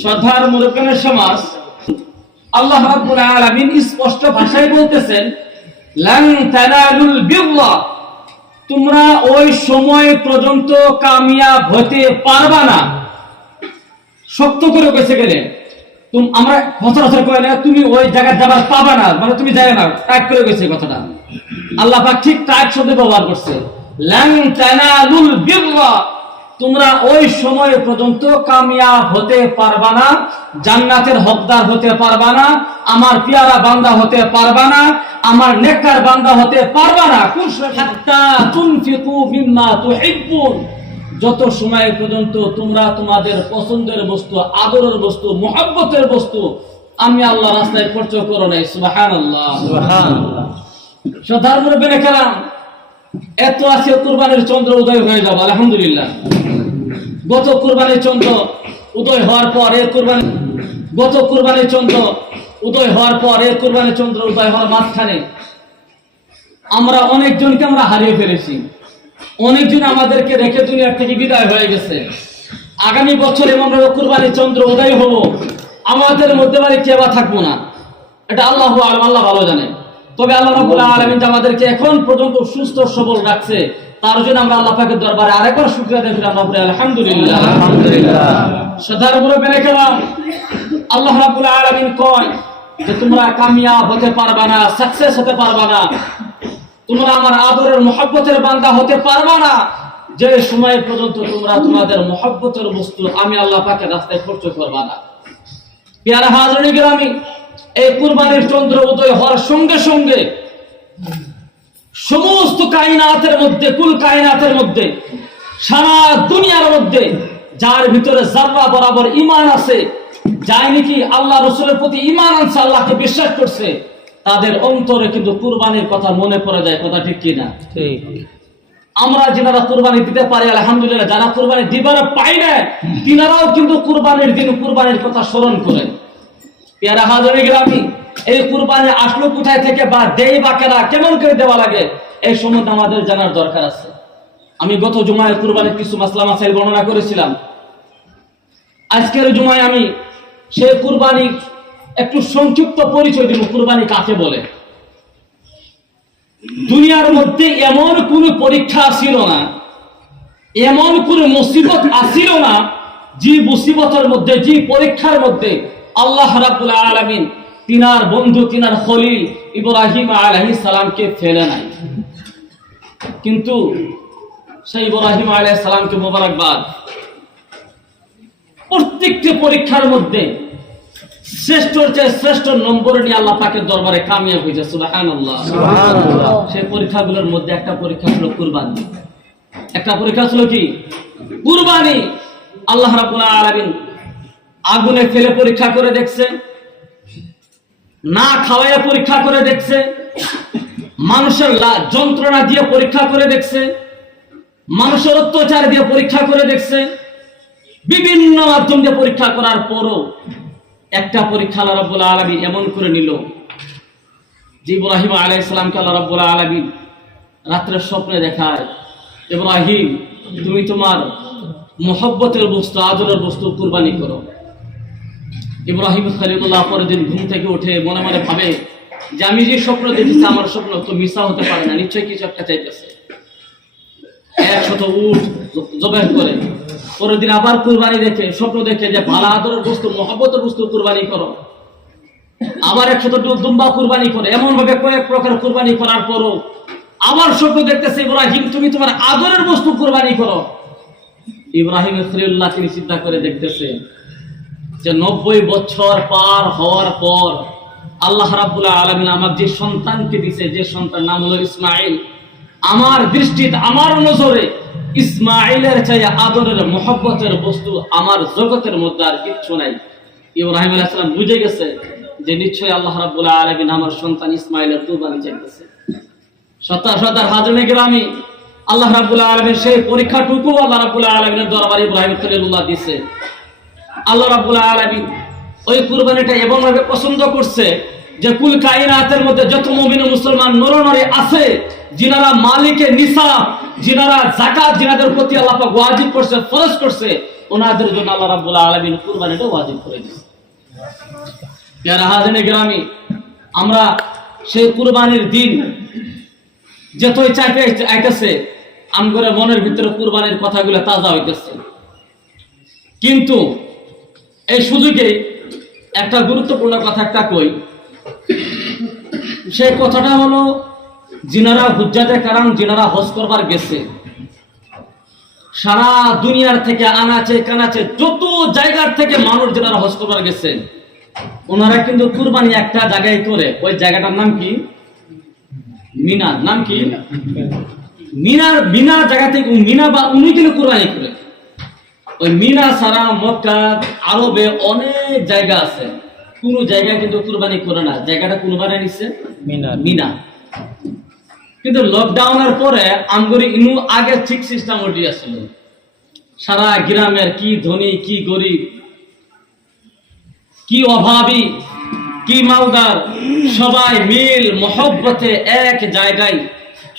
শ্রদ্ধার মুরব্বানের সমাজ, আল্লাহ রাব্বুল আলামিন স্পষ্ট ভাষায় বলতেছেন, লান তানালুল বিররা তোমরা ওই সময় পর্যন্ত কামিয়াব হতে পারবা না। শক্ত করে কইছে গেলে তুমি, আমরা সচরাচর কয় না, তুমি ওই জায়গায় যাবার পাবা না মানে তুমি যাবে না টাইপ করে গেছে কথাটা। আল্লাহ পাক ঠিক টাইপ শব্দ ব্যবহার করছে, লান তানালুল বিররা তোমরা ওই সময় পর্যন্ত কামিয়াব হতে পারবা না জান্নাতের হকদার হতে পারবা না আমার পিয়ারা বান্দা হতে পারবা না আমার নেককার বান্দা হতে পারবা না। কোন হাত্তা তুনফিকু মিম্মা তুহিব্বুন। যত সময় পর্যন্ত তোমরা তোমাদের পছন্দের বস্তু আদরের বস্তু মোহাব্বতের বস্তু আমি আল্লাহ রাস্তায় খরচ করো নাই সুবহানাল্লাহ। শ্রদ্ধার মুরব্বিনে কালাম এত আছে কুরবানির চন্দ্র উদয় হয়ে যাবে আলহামদুলিল্লাহ। গত কুরবানির চন্দ্র উদয় হওয়ার পর এর কুরবানি গত কুরবানির চন্দ্র উদয় হওয়ার পর এর কুরবানির চন্দ্র উদয় হওয়ার মাঝখানে আমরা অনেকজনকে আমরা হারিয়ে ফেলেছি। অনেকজন আমাদেরকে রেখে দুনিয়ার থেকে বিদায় হয়ে গেছে। আগামী বছর আমরা কুরবানির চন্দ্র উদয় হব, আমাদের মধ্যে মানে কেবা থাকব না। এটা আল্লাহ আলম, আল্লাহ ভালো জানে। তবে আল্লাহ রাব্বুল আলামিন আমাদেরকে এখন পর্যন্ত সুস্থ সবল রাখছে। তার জন্য আমরা আল্লাহ পাকের দরবারে আরেকবার শুকরিয়া দেব আমরা বলি আলহামদুলিল্লাহ আলহামদুলিল্লাহ। সদার উপরে বেড়ে গেলাম আল্লাহ রাব্বুল আলামিন কয় যে তোমরা কামিয়াব হতে পারবা না সাকসেস হতে পারবা না। তোমরা আমার আদরের মহব্বতের বান্দা হতে পারবা না। যে সময় পর্যন্ত তোমরা তোমাদের মহব্বতের বস্তু আমি আল্লাহ পাকের রাস্তায় খরচ করবা না। পেয়ারা হাজরনি গ্রামী এই কুরবানির চন্দ্র উদয় হওয়ার সঙ্গে সঙ্গে সমস্ত কায়নাতের মধ্যে কুল কায়নাতের মধ্যে সারা দুনিয়ার মধ্যে যার ভিতরে জাররা বরাবর ইমান আছে যাই নাকি আল্লাহ রসুলের প্রতি ইমান আনছে আল্লাহকে বিশ্বাস করছে তাদের অন্তরে কিন্তু কুরবানির কথা মনে পড়ে যায় কথা ঠিক কিনা? আমরা যেনারা কুরবানি দিতে পারি আলহামদুলিল্লাহ যারা কুরবানি দিবার পাই না তিনারাও কিন্তু কুরবানির দিন কুরবানির কথা স্মরণ করেন পেয়ারা হাজারে গ্রামী। এই কুরবানি আসলো কোথায় থেকে বা দেই বা কেনা, কেমন করে দেওয়া লাগে, এই সম্বন্ধে আমাদের জানার দরকার আছে। আমি গত জুমায় কুরবানির কিছু মাসলা মাসাইল বর্ণনা করেছিলাম। আজকের জুমায় আমি সেই কুরবানির একটু সংক্ষিপ্ত পরিচয় দিব, কুরবানি কাকে বলে। দুনিয়ার মধ্যে এমন কোন পরীক্ষা আসিল না, এমন কোন মুসিবত আসিল না, যে মুসিবতের মধ্যে, যে পরীক্ষার মধ্যে আল্লাহ রাব্বুল আলামিন তিনার বন্ধু তিনার খলিল ইব্রাহিম আলাইহিস সালামকে ফেলে নাই। কিন্তু সেই ইব্রাহিম আলাইহিস সালামকে মোবারকবাদ। প্রত্যেকটি পরীক্ষার মধ্যে শ্রেষ্ঠর চেয়ে শ্রেষ্ঠ নম্বর নিয়ে আল্লাহ পাকের দরবারে কামিয়াব হয়েছে সুবহানাল্লাহ। সেই পরীক্ষাগুলোর মধ্যে একটা পরীক্ষা ছিল কুরবানি। একটা পরীক্ষা ছিল কি? কুরবানি। আল্লাহ রাব্বুল আলামিন আগুনে ফেলে পরীক্ষা করে দেখছে। না খাওয়াইয়া পরীক্ষা করে দেখছে, মানুষের যন্ত্রণা দিয়ে পরীক্ষা করে দেখছে, মানুষের অত্যাচার দিয়ে পরীক্ষা করে দেখছে, বিভিন্ন মাধ্যম দিয়ে পরীক্ষা করার পরও একটা পরীক্ষা আল্লাহ রাব্বুল আলামিন এমন করে নিল যে ইব্রাহিম আলাইহিস সালামকে আল্লাহ রাব্বুল আলামিন রাত্রের স্বপ্নে দেখায়, ইব্রাহিম, তুমি তোমার মোহব্বতের বস্তু, আদরের বস্তু কুরবানি করো। ইব্রাহিম খলিলুল্লাহ পরের দিন ঘুম থেকে উঠে মনে মনে ভাবে যে আমি যে স্বপ্ন দেখেছি, আমার স্বপ্ন তো মিশা হতে পারে না, নিশ্চয়ই কিছু একটা চাইতেছে। একশত উঠ করে। পরের দিন আবার কুরবানি দেখে, স্বপ্ন দেখে যে আদরের বস্তু বস্তু কুরবানি করো। আবার দুম্বা কুরবানি করে। এমন ভাবে কয়েক প্রকার কুরবানি করার পরও আবার স্বপ্ন দেখতেছে, ইব্রাহিম, তুমি তোমার আদরের বস্তু কুরবানি করো। ইব্রাহিম তিনি চিন্তা করে দেখতেছে যে নব্বই বছর পার হওয়ার পর আল্লাহ রাবুল্লাহ আলমিন আমার যে সন্তানকে দিছে, যে সন্তান নাম হলো ইসমাইল আমার দৃষ্টিতে, আমার নজরে ইসমাইলের চাই আদরের মহব্বতের বস্তু আমার জগতের মধ্যে আর কিচ্ছু নাই। ইব্রাহিম আলাইসালাম বুঝে গেছে যে নিশ্চয়ই আল্লাহ রাবুল্লাহ আলমিন আমার সন্তান ইসমাইলের কুরবানি চাইতেছে। সত্তার সত্তার হাজনে গ্রামী আল্লাহ রাবুল্লাহ আলমের সেই পরীক্ষাটুকু আল্লাহ রাবুল্লাহ আলমিনের দরবার ইব্রাহিম খলিলুল্লাহ দিছে। আল্লাহ রাবুল্লাহ আলমিন ওই কুরবানিটা এমন ভাবে পছন্দ করছে যে কুল কায়নাতের মধ্যে যত মুমিন মুসলমান নরনরে আছে, যিনারা মালিকে নিসা যিনারা জাকাত যিনাদের প্রতি আল্লাহ ওয়াজিব করছে, ফরজ করছে, ওনাদের জন্য আল্লাহ রাব্বুল আলামিন কুরবানিটা ওয়াজিব করে হাজনে গ্রামে, আমরা সেই কুরবানির দিন যতই চাইতে আইতেছে, আমগরে মনের ভিতরে কুরবানির কথাগুলো তাজা হইতেছে। কিন্তু এই সুযোগে একটা গুরুত্বপূর্ণ কথা একটা কই। সেই কথাটা হলো যিনারা হুজ্জাতে কারণ যিনারা হজ করবার গেছে। সারা দুনিয়ার থেকে আনাচে কানাচে যত জায়গার থেকে মানুষ যারা হজ করবার গেছেন ওনারা কিন্তু কুরবানি একটা জায়গায় করে। ওই জায়গাটার নাম কি? মিনা। নাম কি? মিনার মিনা জায়গা থেকে, মিনা বা উনি কিন্তু কুরবানি করে। ওই মিনা সারা মক্কা আরবে অনেক জায়গা আছে। কোন জায়গায় কিন্তু কুরবানি করে না। জায়গাটা কোন বানায় নিচ্ছে মিনার মিনা। কিন্তু লকডাউনের পরে আমগরি ইনু আগে ঠিক সিস্টেম ওটি আসছিল সারা গ্রামের কি ধনী কি গরিব কি অভাবী কি মালদার সবাই মিল মহব্বতে এক জায়গায়।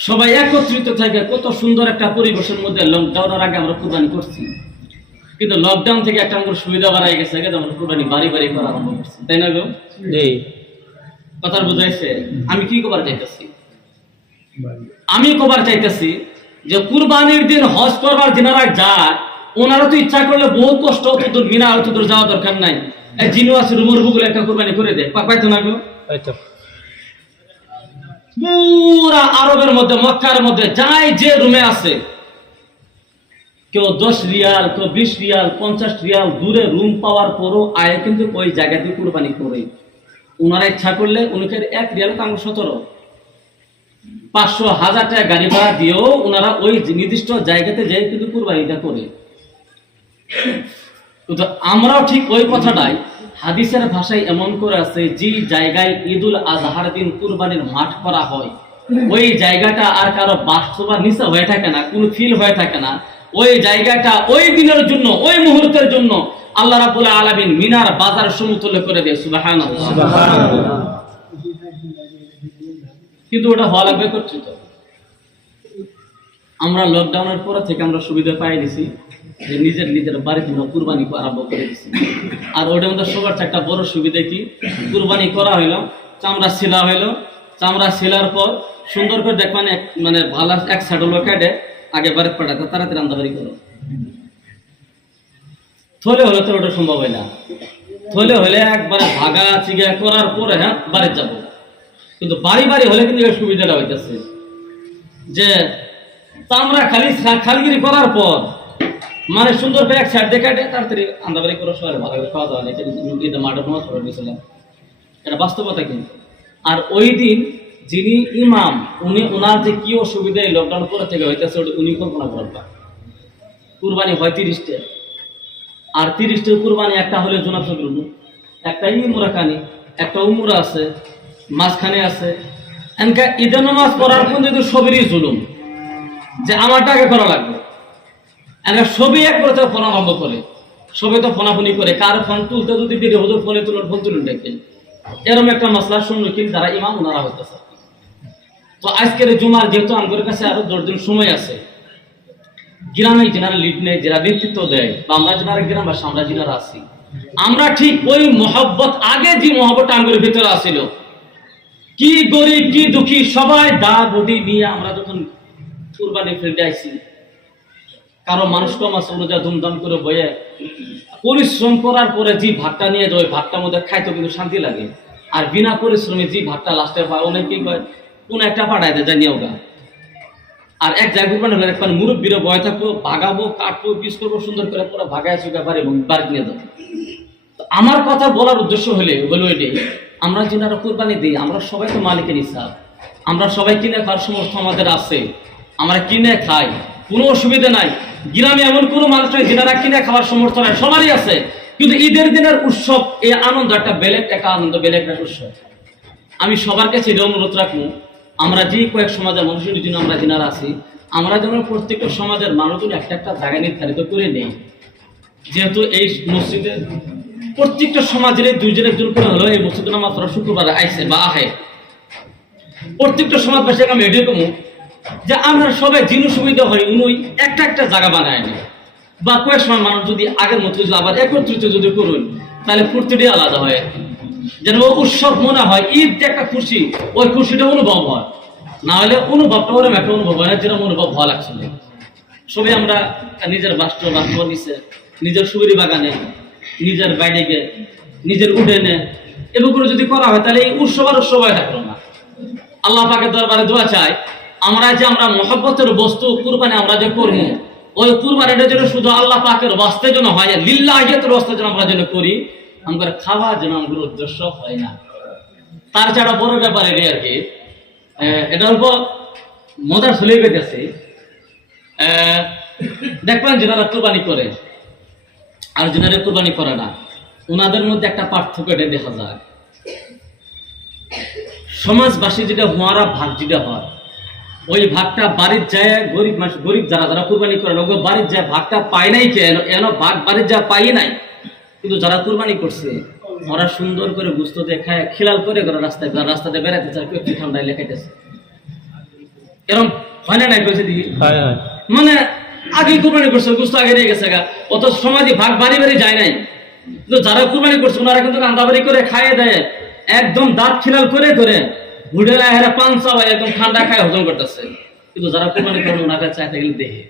সবাই একত্রিত থেকে। কত সুন্দর একটা পরিবেশের মধ্যে লকডাউনের আগে আমরা কুরবানি করছি। কিন্তু লকডাউন থেকে একটা আমাদের সুবিধা বাড়াই গেছে আগে আমরা কুরবানি বাড়ি বাড়ি করা আরম্ভ করছি। তাই না গো? জি। কথা বুঝাইছে? আমি কি কবার চাইতেছি? আমি কবার চাইতেছি যে কুরবানির দিন হজ করবার দিনারা যায় ওনারা তো ইচ্ছা করলে বহু কষ্ট অত দূর বিনা অত দূর যাওয়া দরকার নাই। এই জিনু আছে রুমুর বুগুলো একটা কুরবানি করে দেয় পাইতো না গো? এই তো পুরা আরবের মধ্যে মক্কার মধ্যে যাই যে রুমে আছে কেউ দশ রিয়াল, কেউ বিশ রিয়াল, পঞ্চাশ রিয়াল, দূরে রুম পাওয়ার পরও আয় কিন্তু ওই জায়গাতে কুরবানি করে। ওনারা ইচ্ছা করলে উনাকে এক রিয়াল কাঙ্গ সতেরো। পাঁচশো হাজার টাকা গাড়ি ভাড়া দিয়েও ওনারা ওই নির্দিষ্ট জায়গাতে যাই কিন্তু কুরবানিটা করে। তো আমরাও ঠিক ওই কথাটাই, হাদিসের ভাষায় এমন করে আছে, যে জায়গায় ঈদুল আজহার দিন কুরবানির মাঠ করা হয়। ওই জায়গাটা আর কারও বাস্তবা নিচে হয়ে থাকে না, কোনো ফিল হয়ে থাকে না। ওই জায়গাটা ওই দিনের জন্য ওই মুহূর্তের জন্য আল্লাহ রাবুল আলমিন মিনার বাজার সমতুল্য করে দেয় সুবাহান কিন্তু ওটা হওয়া লাগবে কর্তৃত আমরা লকডাউনের পর থেকে আমরা সুবিধা পাই দিছি যে নিজের নিজের বাড়িতে আমরা কুরবানি আরম্ভ করে দিছি। আর ওটা মধ্যে সবার একটা বড় সুবিধা কি? কুরবানি করা হইল চামড়া ছিলা হইল চামড়া ছিলার পর সুন্দর করে দেখবেন এক মানে ভালো এক সাইড হলো কেটে আগে বাড়িতে পাঠাতে তাড়াতাড়ি রান্দাবাড়ি করো। থলে হলে তো ওটা সম্ভব হয় না। থলে হলে একবারে ভাগা চিগা করার পরে হ্যাঁ বাড়িতে যাব। কিন্তু বাড়ি বাড়ি হলে কিন্তু এই সুবিধাটা হইতেছে। যে চামড়া খালি খালগিরি করার পর মানে সুন্দর করে এক সাইড দেখে কাটে তাড়াতাড়ি আন্দাবাড়ি করে সবাই ভালো করে খাওয়া দাওয়া নেই ঈদে মাঠে পড়ে গেছিলাম এটা বাস্তবতা কিন্তু। আর ওই দিন যিনি ইমাম, উনি ওনার যে কি অসুবিধা, এই লকডাউন করে থেকে হইতেছে, ওটা উনি কল্পনা করবা কুরবানি হয় তিরিশটা। আর তিরিশটা কুরবানি একটা হলে জোনাব সদরুল একটা ইমুরাকানি একটা উমুরা আছে, মাঝখানে আছে। এনকা ঈদের নামাজ পড়ার পর যদি সবেরই জুলুম, যে আমার টাকা করা লাগবে। এনকা সবই এক করে ফোন আরম্ভ করে। সবে তো ফোনাফোনি করে। কার ফোন তুলতে যদি দিদি হুজুর ফোনে তুলুন, ফোন তুলুন ডেকে এরকম একটা মশলার সম্মুখীন যারা ইমাম, ওনারা হইতেছে। তো আজকের জুমার যেহেতু আমাদের কাছে আরও দশ দিন সময় আছে, গ্রামে যারা লিড নেয় যারা নেতৃত্ব দেয় বা আমরা যারা গ্রামবাসী আমরা যারা আছি, আমরা ঠিক ওই মহব্বত আগে যে মহব্বত আমাদের ভিতরে আসিল কি গরিব, কি দুঃখী, সবাই দা বডি নিয়ে আমরা যখন কুরবানি ফেলতে আইছি, কারও মানুষ কম আছে অনুযায়ী ধুমধাম করে বয়ে পরিশ্রম করার পরে যে ভাতটা নিয়ে যায় ভাতটার মধ্যে খাইতে কিন্তু শান্তি লাগে। আর বিনা পরিশ্রমে যে ভাতটা লাস্টে পায়, অনেকেই কয় কোন একটা পাঠায় দেয় জানিও গা আর এক জায়গায় হলে একবার মুরব্বীরা বয়ে থাকব, ভাগাবো, কাটবো, পিস করব, সুন্দর করে পুরো ভাগায় চুকা এবং বাড়ি নিয়ে যাব। আমার কথা বলার উদ্দেশ্য হলে, হলো এটাই, আমরা যারা কোরবানি দিই, আমরা সবাই তো মালিকের হিসাব। আমরা সবাই কিনে খাওয়ার সমর্থ আমাদের আছে, আমরা কিনে খাই, কোনো অসুবিধা নাই। গ্রামে এমন কোনো মানুষ নাই যেনারা কিনে খাওয়ার সমর্থ নাই, সবারই আছে। কিন্তু ঈদের দিনের উৎসব, এই আনন্দ, একটা বেলেগ একটা আনন্দ বেলেগ একটা উৎসব। আমি সবার কাছে এটা অনুরোধ রাখব আমরা যে কয়েক সমাজের মানুষের জন্য আমরা যেনারা আছি, আমরা যেন প্রত্যেকটা সমাজের মানুষজন একটা একটা জায়গা নির্ধারিত করে নেই। যেহেতু এই মসজিদে প্রত্যেকটা সমাজের দুইজন একজন করে হলো এই মসজিদ নামাজ শুক্রবার আইসে বা আহে। প্রত্যেকটা সমাজবাসী আমি এটাই কমু যে আমরা সবাই যিনি সুবিধা হয় উনি একটা একটা জায়গা বানায় নি বা কয়েক সময় মানুষ যদি আগের মতো যদি আবার একত্রিত যদি করুন, তাহলে ফুর্তিটাই আলাদা হয়। যেন ও উৎসব মনে হয়, ঈদ যে একটা খুশি, ওই খুশিটা অনুভব হয়। না হলে অনুভবটা ওরকম একটা অনুভব হয় না যেরকম অনুভব হওয়া লাগছিল সবাই আমরা নিজের বাস্ত বাস্ত নিচে নিজের সুবিরি বাগানে, নিজের বাইডেকে নিজের উডেনে এগুলো যদি করা হয়, তাহলে এই উৎসব আর উৎসব থাকল না। আল্লাহ পাকের দরবারে দোয়া চাই, আমরা যে আমরা মহব্বতের বস্তু কুরবানি আমরা যে করব ওই কুরবানিটা যেন শুধু আল্লাহ পাকের বাস্তে যেন হয়, লিল্লাহিয়াতের বাস্তে যেন আমরা যেন করি আমাদের খাওয়া যেন আমাদের উদ্দেশ্য হয় না। তার ছাড়া বড় ব্যাপার এটাই আর কি। এটা অল্প মজার চলে গেছে দেখবেন যেনারা কোরবানি করে, আর যেনারা কোরবানি করে না ওনাদের মধ্যে একটা পার্থক্য এটা দেখা যায়। সমাজবাসী যেটা হওয়ারা ভাগ যেটা হয়, ওই ভাগটা বাড়ির যায় গরিব মানুষ, গরিব যারা যারা কোরবানি করে না ওগুলো বাড়ির যায় ভাগটা পায় নাই কেন? এন- ভাগ বাড়ির যা পাই নাই। কিন্তু যারা কুরবানি করছে ওরা সুন্দর করে গুস্ত দিয়ে খায় খিলাল করে করে রাস্তায় রাস্তাতে বেড়াতে চায় কেউ একটু ঠান্ডায় লেখাইতেছে এরকম হয় না নাই কইছে দিদি? মানে আগে কুরবানি করছে গুস্ত আগে নিয়ে গেছে গা। অত সমাজে ভাগ বাড়ি বাড়ি যায় নাই। কিন্তু যারা কুরবানি করছে ওনারা কিন্তু রান্দাবাড়ি করে খাইয়ে দেয়। একদম দাঁত খিলাল করে করে বুড়েরা হেরা পান চাবাই একদম ঠান্ডা খায় হজম করতেছে। কিন্তু যারা কুরবানি করে ওনারা চাইতে গেলে দেহে।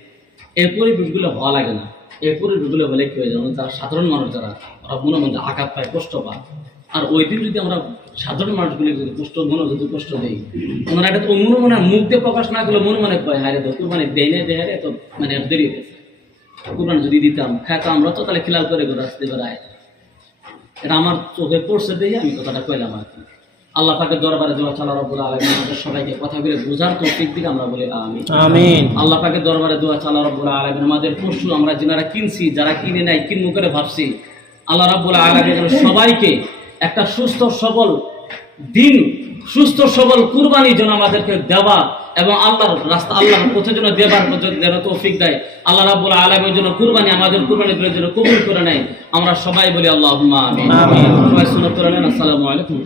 এই পরিবেশগুলো হওয়া লাগে না। এই পরিবেশগুলো হলে কি হয়ে যাবে যারা সাধারণ মানুষ যারা, ওরা মনে মধ্যে আঘাত পায়, কষ্ট পায়। আর ওই দিন যদি আমরা সাধারণ মানুষগুলি যদি কষ্ট, মনে যদি কষ্ট দেই ওনারা এটা তো মনে মনে মুখ দিয়ে প্রকাশ না করলে মনে মনে কয় হারে তো কুরবানি দেয় না দেয় রে তো মানে দেরি হয়েছে কুরবানি যদি দিতাম খাইতাম আমরা তো তাহলে খিলাল করে করে আসতে বেড়ায় এটা আমার চোখে পড়ছে দিয়ে আমি কথাটা কইলাম আর কি। আল্লাহ পাকের দরবারে দোয়া চালা রব্বুল আলামিন আমাদের সবাইকে কথা বলে বোঝার তৌফিক দিকে আমরা বলি আমিন। আমিন। আল্লাহ পাকের দরবারে দোয়া চালা রব্বুল আলামিন আমাদের পশু আমরা যারা কিনছি যারা কিনে নাই কিনবো করে ভাবছি। আল্লাহ রাব্বুল আলামিন সবাইকে একটা সুস্থ সবল দিন সুস্থ সবল কুরবানি যেন আমাদেরকে দেওয়া এবং আল্লাহর রাস্তা আল্লাহর পথে যেন দেবার পর্যন্ত যেন তৌফিক দেয়। আল্লাহ রাবুল আলমের জন্য কুরবানি আমাদের কুরবানি করে যেন কবুল করে নেয়। আমরা সবাই বলি আল্লাহ। সবাই সুন্দর করে নেন। আসসালামু আলাইকুম।